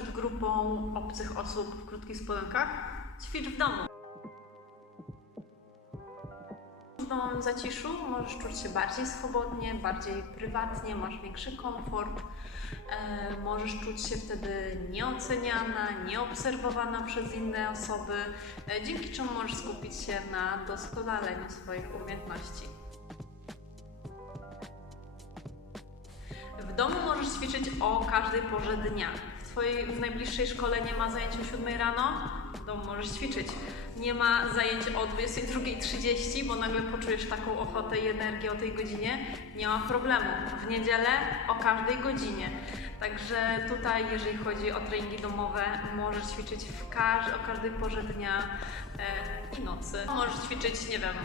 grupą obcych osób w krótkich spodenkach, ćwicz w domu. W domowym zaciszu możesz czuć się bardziej swobodnie, bardziej prywatnie, masz większy komfort. E, możesz czuć się wtedy nieoceniana, nieobserwowana przez inne osoby, e, dzięki czemu możesz skupić się na doskonaleniu swoich umiejętności. W domu możesz ćwiczyć o każdej porze dnia. Twojej w najbliższej szkole nie ma zajęć o 7 rano, domu możesz ćwiczyć. Nie ma zajęć o 22.30, bo nagle poczujesz taką ochotę i energię o tej godzinie. Nie ma problemu. W niedzielę o każdej godzinie. Także tutaj, jeżeli chodzi o treningi domowe, możesz ćwiczyć w każ- o każdej porze dnia e, i nocy. Możesz ćwiczyć, nie wiem,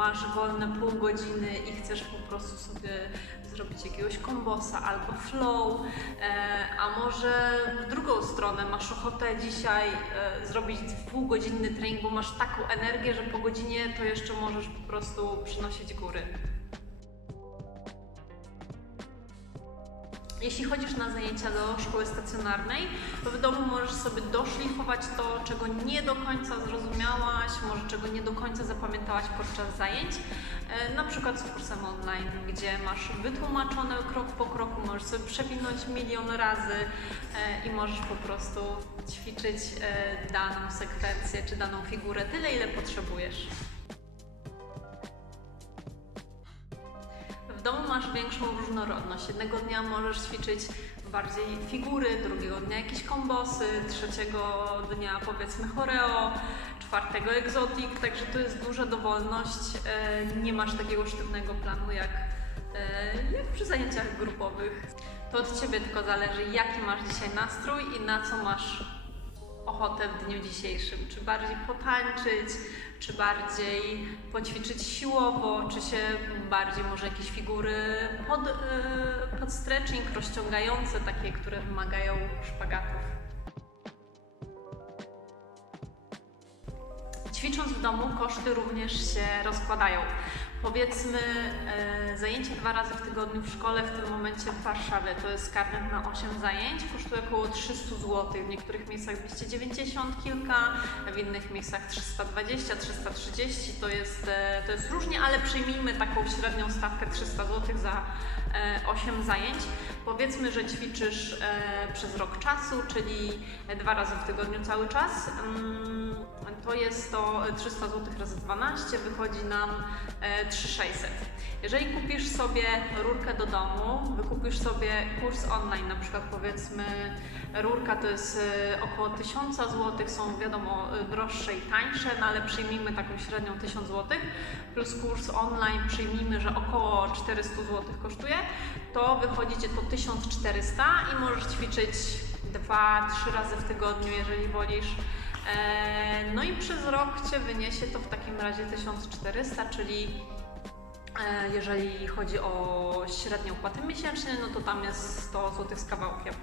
masz wolne pół godziny i chcesz po prostu sobie zrobić jakiegoś kombosa albo flow, e, a może w drugą stronę masz ochotę dzisiaj e, zrobić półgodzinny trening, bo masz taką energię, że po godzinie to jeszcze możesz po prostu przynosić góry. Jeśli chodzisz na zajęcia do szkoły stacjonarnej, to w domu możesz sobie doszlifować to, czego nie do końca zrozumiałaś, może czego nie do końca zapamiętałaś podczas zajęć, e, na przykład z kursem online, gdzie masz wytłumaczone krok po kroku, możesz sobie przewinąć milion razy e, i możesz po prostu ćwiczyć e, daną sekwencję czy daną figurę tyle, ile potrzebujesz. Masz większą różnorodność. Jednego dnia możesz ćwiczyć bardziej figury, drugiego dnia jakieś kombosy, trzeciego dnia powiedzmy choreo, czwartego egzotik, także to jest duża dowolność. E, Nie masz takiego sztywnego planu jak, e, jak przy zajęciach grupowych. To od Ciebie tylko zależy, jaki masz dzisiaj nastrój i na co masz ochotę w dniu dzisiejszym? Czy bardziej potańczyć, czy bardziej poćwiczyć siłowo, czy się bardziej może jakieś figury pod, yy, pod stretching, rozciągające, takie, które wymagają szpagatów. Ćwicząc w domu koszty również się rozkładają. Powiedzmy e, zajęcie dwa razy w tygodniu w szkole, w tym momencie w Warszawie. To jest karnet na 8 zajęć, kosztuje około 300 zł, w niektórych miejscach 290 kilka, w innych miejscach 320, 330, to jest, e, to jest różnie, ale przyjmijmy taką średnią stawkę 300 zł za 8 zajęć. Powiedzmy, że ćwiczysz e, przez rok czasu, czyli dwa razy w tygodniu cały czas. Mm, to jest to 300 zł razy 12, wychodzi nam e, 3600. Jeżeli kupisz sobie rurkę do domu, wykupisz sobie kurs online, na przykład powiedzmy rurka to jest e, około 1000 zł, są wiadomo e, droższe i tańsze, no ale przyjmijmy taką średnią 1000 zł, plus kurs online przyjmijmy, że około 400 zł kosztuje, to wychodzi Ci to 1400 i możesz ćwiczyć 2-3 razy w tygodniu, jeżeli wolisz. E, No i przez rok Cię wyniesie to w takim razie 1400, czyli e, jeżeli chodzi o średnią opłatę miesięczną, no to tam jest 100 zł z kawałkiem.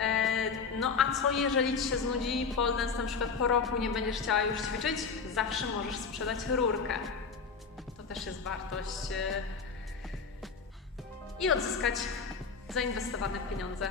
E, No a co jeżeli Ci się znudzi pole dance na przykład po roku nie będziesz chciała już ćwiczyć? Zawsze możesz sprzedać rurkę. To też jest wartość i odzyskać zainwestowane pieniądze.